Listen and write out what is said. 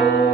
Oh.